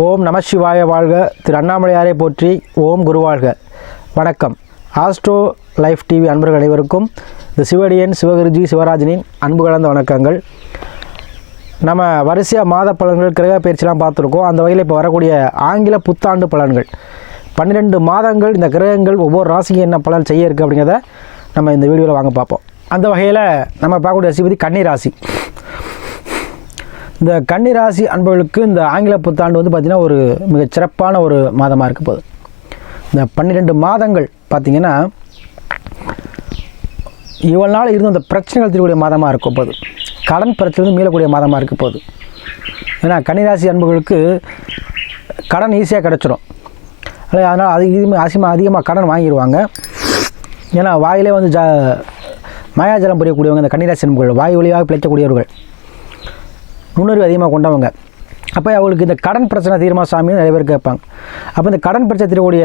ஓம் நம சிவாய வாழ்க. திரு அண்ணாமலையாரை போற்றி ஓம் குருவாழ்க வணக்கம். ஆஸ்ட்ரோ லைஃப் டிவி அன்பர்கள் அனைவருக்கும் இந்த சிவடியன் சிவகுருஜி சிவராஜனின் அன்பு கலந்த வணக்கங்கள். நம்ம வரிசையாக மாத பலன்கள் கிரக பயிற்சிலாம் பார்த்துருக்கோம். அந்த வகையில் இப்போ வரக்கூடிய ஆங்கில புத்தாண்டு பலன்கள். பன்னிரெண்டு மாதங்கள் இந்த கிரகங்கள் ஒவ்வொரு ராசிக்கு என்ன பலன் செய்ய இருக்குது அப்படிங்கிறத நம்ம இந்த வீடியோவில் வாங்க பார்ப்போம். அந்த வகையில் நம்ம பார்க்கக்கூடிய ராசிபதி கன்னி ராசி. இந்த கன்னிராசி அன்பர்களுக்கு இந்த ஆங்கில புத்தாண்டு வந்து பார்த்திங்கன்னா ஒரு மிகச் சிறப்பான ஒரு மாதமாக இருக்க போகுது. இந்த பன்னிரெண்டு மாதங்கள் பார்த்திங்கன்னா இவ்வளோ நாள் இருந்து அந்த பிரச்சனைகள் தீரக்கூடிய மாதமாக இருக்க போகுது. கடன் பிரச்சனை மீளக்கூடிய மாதமாக இருக்க போகுது. ஏன்னா கன்னிராசி அன்புகளுக்கு கடன் ஈஸியாக கிடச்சிடும் அதனால் அது இது அதிகமாக அதிகமாக கடன் வாங்கிடுவாங்க ஏன்னா வாயிலே வந்து ஜா மாயாஜலம் புரியக்கூடியவங்க இந்த கன்னிராசி அன்புகள் வாய் வழியாக பிழைக்கக்கூடியவர்கள். நுண்ணறிவு அதிகமாக கொண்டவங்க. அப்போ அவங்களுக்கு இந்த கடன் பிரச்சனை தீர்மா சாமின்னு நிறைய பேர் கேட்பாங்க. அப்போ இந்த கடன் பிரச்சனை தீரக்கூடிய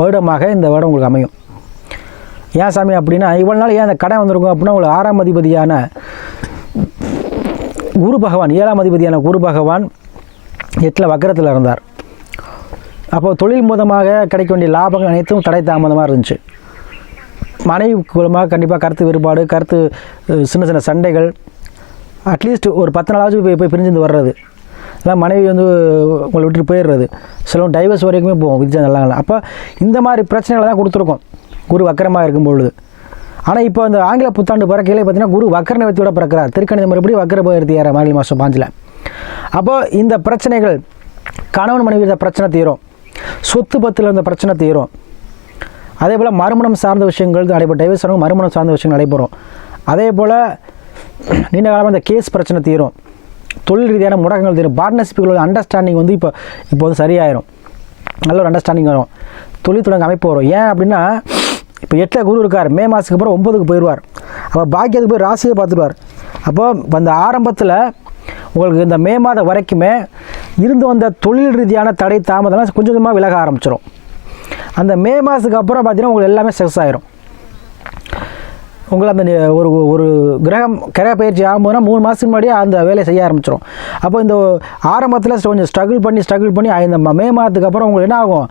வருடமாக இந்த வருடம் உங்களுக்கு அமையும். ஏன் சாமி அப்படின்னா இவ்வளோ நாள் ஏன் அந்த கடன் வந்திருக்கும் அப்படின்னா உங்களுக்கு ஆறாம் அதிபதியான குரு பகவான் ஏழாம் அதிபதியான குரு பகவான் எட்டில் வக்கரத்தில் இருந்தார். அப்போ தொழில் மூலமாக கிடைக்க வேண்டிய லாபங்கள் அனைத்தும் தடை தாமதமாக இருந்துச்சு. மனைவி மூலமாக கண்டிப்பாக கருத்து வேறுபாடு கருத்து சின்ன சின்ன சண்டைகள் அட்லீஸ்ட் ஒரு பத்து நாளாவது போய் போய் பிரிஞ்சு வர்றது. இல்லை மனைவி வந்து உங்களை விட்டுட்டு போயிடுறது. சிலவங்க டைவர்ஸ் வரைக்குமே போவோம். வித்யா நல்லா அப்போ இந்த மாதிரி பிரச்சனைகளை தான் கொடுத்துருக்கோம். குரு வக்கரமாக இருக்கும் பொழுது. ஆனால் இப்போ அந்த ஆங்கில புத்தாண்டு பிறக்கையிலே பார்த்தீங்கன்னா குரு வக்கர நிவர்த்தியோட பிறக்கிறார். திருக்கணித முறைப்படி வக்கர போயிருத்தியார் மார்கழி மாதம் பாஞ்சில். அப்போ இந்த பிரச்சனைகள் கணவன் மனைவி இந்த பிரச்சனை தீரும். சொத்து பத்தில் இருந்த பிரச்சனை தீரும். அதே போல் மறுமணம் சார்ந்த விஷயங்கள் நடைபெறும். டைவர்ஸ் மறுமணம் சார்ந்த விஷயங்கள் நடைபெறும். அதே போல் நீண்ட காலமாக இந்த கேஸ் பிரச்சனை தீரும். தொழில் ரீதியான முடக்கங்கள் தீரும். பார்ட்னர்ஷிப்புகளோட அண்டர்ஸ்டாண்டிங் வந்து இப்போ இப்போ வந்து சரியாயிரும். நல்ல ஒரு அண்டர்ஸ்டாண்டிங் வரும். தொழில் தொடங்க அமைப்பு வரும். ஏன் அப்படின்னா இப்போ எட்டில் குரு இருக்கார். மே மாதத்துக்கு அப்புறம் ஒம்பதுக்கு போயிடுவார் அப்போ பாக்கியத்துக்கு போய் ராசியை பார்த்துடுவார் அப்போ அந்த ஆரம்பத்தில் உங்களுக்கு இந்த மே மாதம் வரைக்குமே இருந்து வந்த தொழில் ரீதியான தடை தாமதம்லாம் கொஞ்சம் கொஞ்சமாக விலக ஆரம்பிச்சிடும் அந்த மே மாதத்துக்கு அப்புறம் பார்த்தீங்கன்னா உங்களுக்கு எல்லாமே சக்ஸஸ் ஆயிரும். உங்களை அந்த ஒரு ஒரு கிரகம் கிரக பயிற்சி ஆகும்போதுனா மூணு மாதத்துக்கு முன்னாடியே அந்த வேலையை செய்ய ஆரம்பிச்சிடும் அப்போ இந்த ஆரம்பத்தில் கொஞ்சம் ஸ்ட்ரகிள் பண்ணி ஸ்ட்ரகிள் பண்ணி இந்த மே மாதத்துக்கு அப்புறம் உங்களுக்கு என்ன ஆகும்?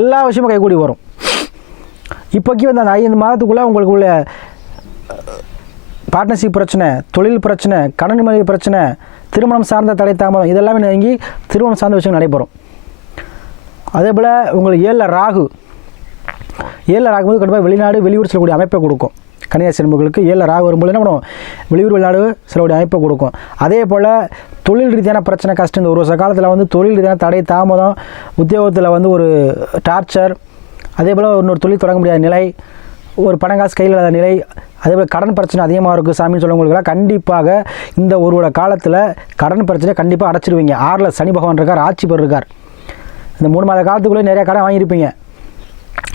எல்லா விஷயமும் கைகூடி வரும். இப்போக்கி வந்து அந்த ஐந்து மாதத்துக்குள்ளே உங்களுக்கு உள்ள பார்ட்னர்ஷிப் பிரச்சனை தொழில் பிரச்சனை கடன் மனைவி பிரச்சனை திருமணம் சார்ந்த தடை தாமதம் இதெல்லாமே நீங்கி திருமணம் சார்ந்த விஷயம் நடைபெறும். அதே போல் உங்களுக்கு ஏழில் ராகு. ஏழில் ராகு கண்டிப்பாக வெளிநாடு வெளியூர் செல்லக்கூடிய அமைப்பை கொடுக்கும். கன்னியாசி நண்பர்களுக்கு ஏழில் ராகு வரும்போது என்ன பண்ணுவோம்? வெளியூர் விளையாடு சிலருடைய அமைப்பை கொடுக்கும். அதே போல் தொழில் ரீதியான பிரச்சனை கஷ்டம் இந்த ஒரு வருஷ காலத்தில் வந்து தொழில் ரீதியான தடை தாமதம் உத்தியோகத்தில் வந்து ஒரு டார்ச்சர் அதே போல் இன்னொரு தொழில் தொடங்க முடியாத நிலை ஒரு பணம் காசு கையில் இல்லாத நிலை அதே போல் கடன் பிரச்சனை அதிகமாக இருக்குது சாமின்னு சொல்லவங்களுக்குலாம் கண்டிப்பாக இந்த ஒரு காலத்தில் கடன் பிரச்சனை கண்டிப்பாக அடைச்சிருவீங்க. ஆறில் சனி பகவான் இருக்கார் ஆட்சி பெற இருக்கார். இந்த மூணு மாத காலத்துக்குள்ளே நிறையா கடன் வாங்கியிருப்பீங்க.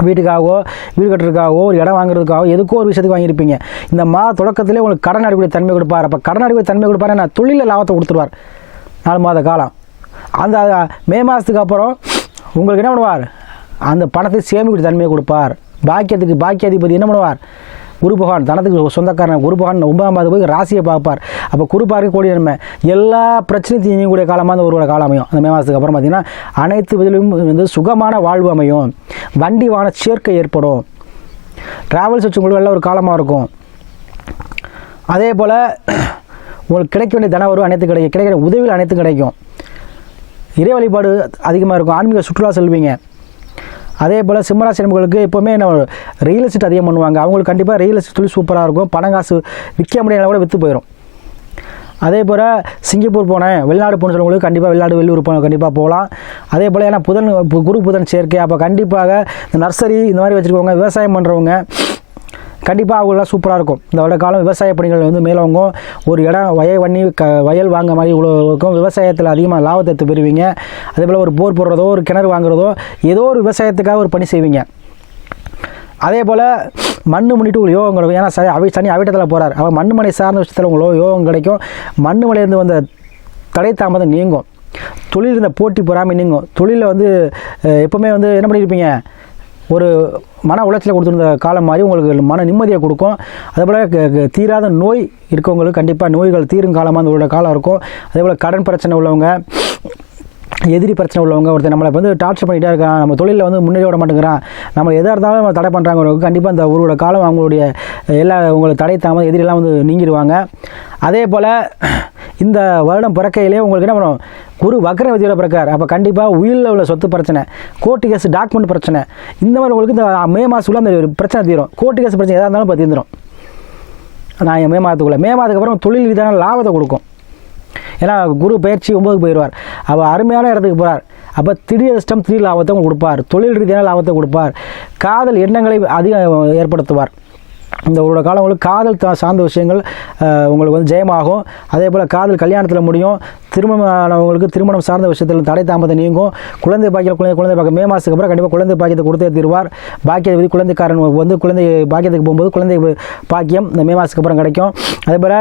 வீட்டுக்காகவோ வீடு கட்டுறதுக்காகவோ ஒரு இடம் வாங்குறதுக்காகவோ எதுக்கோ ஒரு விஷயத்துக்கு வாங்கியிருப்பீங்க. இந்த மாத தொடக்கத்திலே உங்களுக்கு கடன் அடிக்கூடிய தன்மை கொடுப்பார். அப்போ கடன் அடிக்கூடிய தன்மை கொடுப்பாரு நான் தொழிலில் லாபத்தை கொடுத்துருவார். நாலு மாத காலம். அந்த மே மாதத்துக்கு அப்புறம் உங்களுக்கு என்ன பண்ணுவார்? அந்த பணத்தை சேமிக்கூடிய தன்மையை கொடுப்பார். பாக்கியத்துக்கு பாக்கியாதிபதி என்ன பண்ணுவார்? குரு பகவான் தனத்துக்கு சொந்தக்காரன் குரு பகவான் ஒன்பதாம் போய் ராசியை பார்ப்பார். அப்போ குரு பார்க்க கூடிய நன்மை. எல்லா பிரச்சனையும் தீங்கக்கூடிய காலமாக அந்த ஒருவோட காலம் அமையும். அந்த மே மாதத்துக்கு அப்புறம் பார்த்தீங்கன்னா அனைத்து விதிலும் வந்து சுகமான வாழ்வு அமையும். வண்டி வான சேர்க்கை ஏற்படும். டிராவல்ஸ் வச்சுங்களுக்கு எல்லாம் ஒரு காலமாக இருக்கும். அதே போல் உங்களுக்கு கிடைக்க வேண்டிய தன வரும் அனைத்து கிடைக்கும். கிடைக்கிற உதவிகள் அனைத்தும் கிடைக்கும். இறை வழிபாடு அதிகமாக இருக்கும். ஆன்மீக சுற்றுலா செல்வீங்க. அதே போல் சிம்மராசி நண்பர்களுக்கு எப்போவுமே நம்ம ரியல் எஸ்டேட் அதிகம் பண்ணுவாங்க. அவங்களுக்கு கண்டிப்பாக ரியல் எஸ்டேட் தொழில் சூப்பராக இருக்கும். பணம் காசு விற்க முடியாத கூட விற்று போயிடும் அதே போல் சிங்கப்பூர் போனேன். வெளிநாடு போன சொல்லவங்களுக்கு கண்டிப்பாக வெளிநாடு வெளியூர் போன கண்டிப்பாக போகலாம். அதே போல் ஏன்னா புதன் பு- குரு புதன் சேர்க்கை. அப்போ கண்டிப்பாக இந்த நர்சரி இந்த மாதிரி வச்சுருக்கவங்க விவசாயம் பண்ணுறவங்க கண்டிப்பாக அவங்களாம் சூப்பராக இருக்கும். இந்த வருட காலம் விவசாய பணிகள் வந்து மேலோங்கும். ஒரு இடம் வயல் பண்ணி க வயல் வாங்க மாதிரி இவ்வளோ இருக்கும். விவசாயத்தில் அதிகமாக லாபத்தை எடுத்து பெறுவீங்க. அதே போல் ஒரு போர் போடுறதோ ஒரு கிணறு வாங்குறதோ ஏதோ ஒரு விவசாயத்துக்காக ஒரு பணி செய்வீங்க. அதே போல் மண்ணு முன்னிட்டு உங்களுக்கு யோகம் கிடைக்கும். ஏன்னா சரி அவை சனி அவிட்டத்தில் போகிறார் அவன் மண்ணு மனை சார்ந்த விஷயத்தில் உங்களோ யோகம் கிடைக்கும். மண்ணு மலையிலேருந்து வந்த தடை தாமதம் நீங்கும். தொழில் இருந்த போட்டி பொறாமை நீங்கும். தொழிலில் வந்து எப்போவுமே வந்து என்ன பண்ணியிருப்பீங்க ஒரு மன உளைச்சலை கொடுத்துருந்த காலம் மாதிரி உங்களுக்கு மன நிம்மதியை கொடுக்கும். அதேபோல் தீராத நோய் இருக்கவங்களுக்கு கண்டிப்பாக நோய்கள் தீரும் காலமாக அந்த காலம் இருக்கும். அதே போல் கடன் பிரச்சனை உள்ளவங்க எதிரி பிரச்சனை உள்ளவங்க ஒருத்தர் நம்மளை வந்து டார்ச்சர் பண்ணிகிட்டே இருக்கான் நம்ம தொழிலில் வந்து முன்னேறி விட மாட்டேங்கிறான். நம்ம எதாக இருந்தாலும் நம்ம தடை பண்ணுறாங்க கண்டிப்பாக அந்த ஒருவோட காலம் அவங்களுடைய எல்லா உங்களுக்கு தடை தாமதம் எதிரிலாம் வந்து நீங்கிடுவாங்க. அதே போல் இந்த வருடம் பிறக்கையிலே உங்களுக்கு என்ன பண்ணும்? குரு வக்கர விதியில் பிறக்கார். அப்போ கண்டிப்பாக உயிரில் உள்ள சொத்து பிரச்சனை கோர்ட்டு கேஸ் டாக்குமெண்ட் பிரச்சனை இந்த மாதிரி உங்களுக்கு இந்த மே மாதத்துக்குள்ள அந்த ஒரு பிரச்சனை தீரும். கோர்ட்டு கேஸ் பிரச்சனை எதாக இருந்தாலும் இப்போ தீர்ந்துடும் நான் மே மாதத்துக்குள்ளே. மே மாதத்துக்கு அப்புறம் தொழில் ரீதியான லாபத்தை கொடுக்கும். ஏன்னா குரு பயிற்சி ஒம்பதுக்கு போயிடுவார். அவர் அருமையான இடத்துக்கு போகிறார் அப்போ திடீர் அதிர்ஷ்டம் திடீர் லாபத்தை கொடுப்பார். தொழில் ரீதியான லாபத்தை கொடுப்பார். காதல் எண்ணங்களை அதிகம் ஏற்படுத்துவார். இந்த ஒரு காலம் உங்களுக்கு காதல் சார்ந்த விஷயங்கள் உங்களுக்கு வந்து ஜெயமாகும். அதே போல் காதல் கல்யாணத்தில் முடியும். திருமணமானவங்களுக்கு திருமணம் சார்ந்த விஷயத்தில் தடை தாமதம் நீங்கும். குழந்தை பாக்கியம் குழந்தை குழந்தை பாக்கியம் மே மாதத்துக்கு அப்புறம் கண்டிப்பாக குழந்தை பாக்கியத்தை கொடுத்தே தீர்வார். பாக்கிய விதி குழந்தைக்காரன் வந்து குழந்தை பாக்கியத்துக்கு போகும்போது குழந்தை பாக்கியம் இந்த மே மாதத்துக்கு அப்புறம் கிடைக்கும். அதே போல்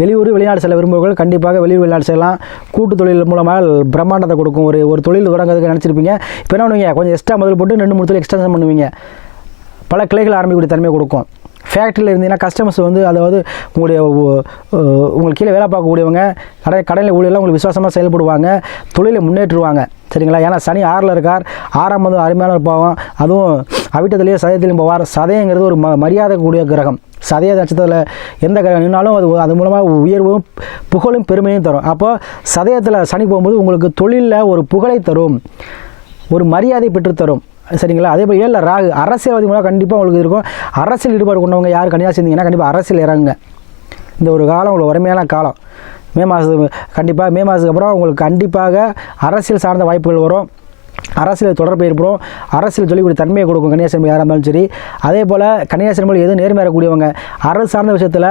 வெளியூர் வெளிநாடு செல்ல விரும்புபவர்கள் கண்டிப்பாக வெளியூர் வெளிநாடு செல்லலாம். கூட்டு தொழில் மூலமாக பிரம்மாண்டத்தை கொடுக்கும். ஒரு ஒரு தொழில் தொடங்குறதுக்கு நினச்சிருப்பீங்க. இப்போ என்ன பண்ணுவீங்க? கொஞ்சம் எக்ஸ்ட்ரா முதல் போட்டு ரெண்டு மூணு தொழில் எக்ஸ்டென்ஷன் பண்ணுவீங்க. பல கிளைகள் ஆரம்பிக்கக்கூடிய தன்மை கொடுக்கும். ஃபேக்ட்ரியில் இருந்தீங்கன்னா கஸ்டமர்ஸ் வந்து அதாவது உங்களுடைய உங்களுக்கு கீழே வேலை பார்க்கக்கூடியவங்க கடை கடையில் ஊழியெல்லாம் உங்களுக்கு விசுவாசமாக செயல்படுவாங்க தொழிலை முன்னேற்றுவாங்க. சரிங்களா? ஏன்னா சனி ஆறில் இருக்கார் ஆறாம் வந்து அருமையான ஒரு பாவம். அதுவும் அவிட்டத்திலேயே சதயத்திலையும் போவார் சதயங்கிறது ஒரு ம மரியாதை கூடிய கிரகம். சதய நட்சத்திரத்தில் எந்த கிரகம் நின்னாலும் அது அது மூலமாக உயர்வும் புகழும் பெருமையும் தரும். அப்போ சதயத்தில் சனி போகும்போது உங்களுக்கு தொழிலில் ஒரு புகழை தரும். ஒரு மரியாதை பெற்றுத்தரும் சரிங்களா? அதே போல் ஏழில் ராகு அரசியல்வாதி மூலம் கண்டிப்பாக உங்களுக்கு இருக்கும். அரசியல் ஈடுபாடு கொண்டவங்க யார்? கன்னியாசி இருந்தீங்கன்னா கண்டிப்பாக அரசியல் இறங்குங்க. இந்த ஒரு காலம் உங்களுக்கு வறுமையான காலம். மே மாதத்துக்கு கண்டிப்பாக மே மாதத்துக்கு அப்புறம் உங்களுக்கு கண்டிப்பாக அரசியல் சார்ந்த வாய்ப்புகள் வரும். அரசியல் தொடர்பு ஏற்படும். அரசியல் சொல்லிக்கூடிய தன்மையை கொடுக்கும் கன்னியாசிரமம் யாராக இருந்தாலும் சரி. அதே போல் கன்னியாசிரமிகள் எதுவும் நேர்மையாகக்கூடியவங்க அரசு சார்ந்த விஷயத்தில்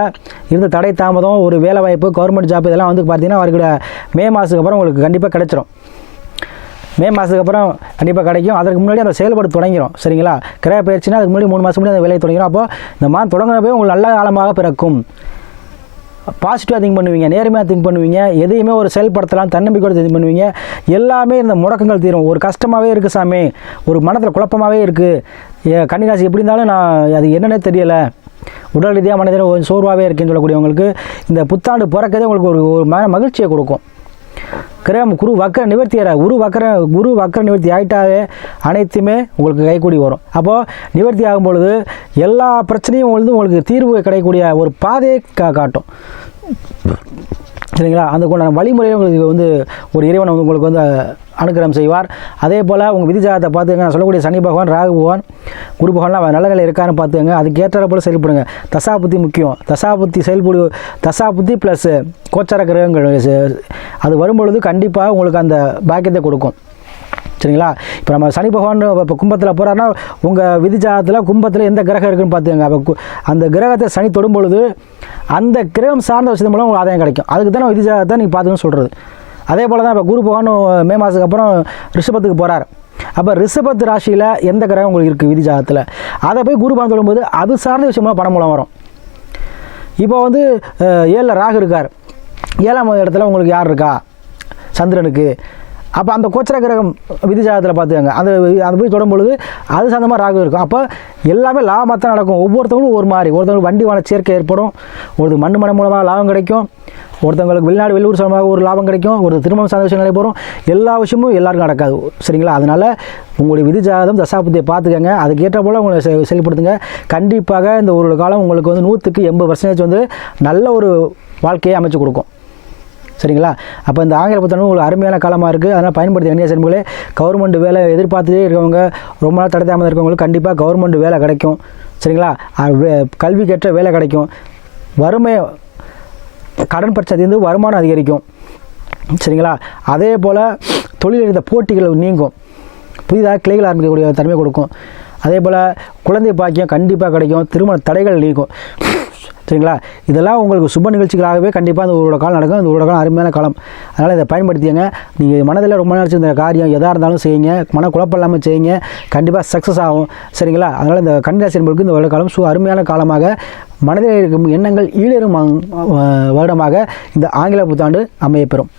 இருந்த தடை தாமதம் ஒரு வேலை வாய்ப்பு கவர்மெண்ட் ஜாப் இதெல்லாம் வந்து பார்த்தீங்கன்னா அவர்களுடைய மே மாதத்துக்கு அப்புறம் உங்களுக்கு கண்டிப்பாக கிடைச்சிரும். மே மாதத்துக்கு அப்புறம் கண்டிப்பாக கிடைக்கும். அதற்கு முன்னாடி அந்த செயல்பாடு தொடங்கிடும் சரிங்களா? கிரக பயிற்சினா அதுக்கு முன்னாடி மூணு மாதம் முன்னாடி அந்த வேலையை தொடங்கிடும் அப்போ இந்த மாதம் தொடங்கினப்போ உங்களுக்கு நல்ல காலமாக பிறக்கும். பாசிட்டிவாக திங்க் பண்ணுவீங்க. நேர்மையாக திங்க் பண்ணுவீங்க. எதையுமே ஒரு செயல்படுத்தலாம். தன்னம்பிக்கையோடு திங்க் பண்ணுவீங்க. எல்லாமே இந்த முடக்கங்கள் தீரும். ஒரு கஷ்டமாகவே இருக்குது சாமி. ஒரு மனத்தில் குழப்பமாகவே இருக்குது கன்னிராசி எப்படி இருந்தாலும் நான் அது என்னன்னே தெரியலை. உடல் ரீதியாக மனதில் சோர்வாகவே இருக்குன்னு சொல்லக்கூடியவங்களுக்கு இந்த புத்தாண்டு பிறக்கதே உங்களுக்கு ஒரு ஒரு மன மகிழ்ச்சியை கொடுக்கும். கிரகம் குரு வக்கர நிவர்த்தியற குரு வக்கர குரு வக்கர நிவர்த்தி ஆகிட்டாவே அனைத்துமே உங்களுக்கு கைக்கூடி வரும். அப்போது நிவர்த்தி ஆகும் பொழுது எல்லா பிரச்சனையும் வந்து உங்களுக்கு தீர்வு கிடைக்கக்கூடிய ஒரு பாதையை கா காட்டும். சரிங்களா? அந்த கொண்ட வழிமுறையை உங்களுக்கு வந்து ஒரு இறைவன் வந்து உங்களுக்கு வந்து அனுகிரகம் செய்வார். அதே போல் உங்கள் விதிஜாதத்தை பார்த்துங்க நான் சொல்லக்கூடிய சனி பகவான் ராகு பகவான் குரு பகவான்லாம் நல்ல நிலை இருக்கான்னு பார்த்துங்க அதுக்கேற்ற போல் செயல்படுங்க. தசாபுத்தி முக்கியம். தசாபுத்தி செயல்படு தசாபுத்தி ப்ளஸ் கோச்சார கிரகங்கள் அது வரும்பொழுது கண்டிப்பாக உங்களுக்கு அந்த பாக்கியத்தை கொடுக்கும். சரிங்களா? இப்போ நம்ம சனி பகவான் இப்போ கும்பத்தில் போகிறாருன்னா உங்கள் விதிஜாதத்தில் கும்பத்தில் எந்த கிரகம் இருக்குன்னு பார்த்துக்கங்க அப்போ கு- அந்த கிரகத்தை சனி தொடும் பொழுது அந்த கிரகம் சார்ந்த விஷயத்து மூலம் உங்களுக்கு ஆதாயம் கிடைக்கும். அதுக்கு தானே விதிஜாதத்தை நீங்கள் பார்த்துன்னு சொல்கிறது அதே போல் தான் இப்போ குரு பகவான் மே மாதத்துக்கு அப்புறம் ரிஷபத்துக்கு போகிறார் அப்போ ரிஷபத்து ராசியில் எந்த கிரகம் உங்களுக்கு இருக்குது விதி ஜாதத்தில் அதை போய் குரு பகவான் தொடும்போது அது சார்ந்த விஷயமா பணம் மூலம் வரும். இப்போ வந்து ஏழில் ராகு இருக்கார். ஏழாம் இடத்துல உங்களுக்கு யார் இருக்கா? சந்திரனுக்கு. அப்போ அந்த கோச்சர கிரகம் விதிஜாதத்தில் பார்த்துக்கங்க அந்த அது போய் தொடும் பொழுது அது சந்தமாக ராகு இருக்கும். அப்போ எல்லாமே லாபமாக தான் நடக்கும். ஒவ்வொருத்தவங்களும் ஒரு மாதிரி. ஒருத்தவங்களுக்கு வண்டி வான சேர்க்கை ஏற்படும். ஒருத்தர் மண் மனை மூலமாக லாபம் கிடைக்கும். ஒருத்தவங்களுக்கு வெளிநாடு வெளியூர் சம்பந்தமாக ஒரு லாபம் கிடைக்கும். ஒரு திருமணம் சார்ந்த விஷயம் நடைபெறும். எல்லா விஷயமும் எல்லாருக்கும் நடக்காது. சரிங்களா? அதனால் உங்களுடைய விதிஜாதம் தசாபத்தியை பார்த்துக்கங்க. அதுக்கேற்ற போல் உங்களை செ- செயல்படுத்துங்க. கண்டிப்பாக இந்த ஒரு காலம் உங்களுக்கு வந்து நூற்றுக்கு எண்பது பர்சன்டேஜ் வந்து நல்ல ஒரு வாழ்க்கையை அமைச்சு கொடுக்கும். சரிங்களா? அப்போ இந்த ஆங்கில புத்தாண்டு உங்களுக்கு அருமையான காலமாக இருக்குது அதனால் பயன்படுத்த வேண்டிய செல்வங்களே கவர்மெண்ட் வேலை எதிர்பார்த்துட்டே இருக்கவங்க ரொம்ப நாள் தடைத்தாமல் இருக்கவங்களுக்கு கண்டிப்பாக கவர்மெண்ட் வேலை கிடைக்கும். சரிங்களா? கல்வி கேட்ட வேலை கிடைக்கும். வறுமை கடன் பிரச்சனை வருமானம் அதிகரிக்கும். சரிங்களா? அதே போல் தொழில் இருந்த போட்டிகள் நீங்கும். புதிதாக கிளைகள் ஆரம்பிக்கக்கூடிய தன்மை கொடுக்கும். அதே போல் குழந்தை பாக்கியம் கண்டிப்பாக கிடைக்கும். திருமண தடைகள் நீங்கும். சரிங்களா? இதெல்லாம் உங்களுக்கு சுப நிகழ்ச்சிகளாகவே கண்டிப்பாக இந்த ஒரு காலம் நடக்கும். இந்த ஒரு காலம் அருமையான காலம். அதனால் இதை பயன்படுத்தியங்க. நீங்கள் மனதில் ரொம்ப நாள் இந்த காரியம் எதாக இருந்தாலும் செய்யுங்க. மன குழப்பம் இல்லாமல் செய்யுங்க. கண்டிப்பாக சக்ஸஸ் ஆகும். சரிங்களா? அதனால் இந்த கன்னிராசி என்பதற்கு இந்த வருட காலம் சு அருமையான காலமாக. மனதில் இருக்கும் எண்ணங்கள் ஈடேறும் வருடமாக இந்த ஆங்கில புத்தாண்டு அமையப்பெறும்.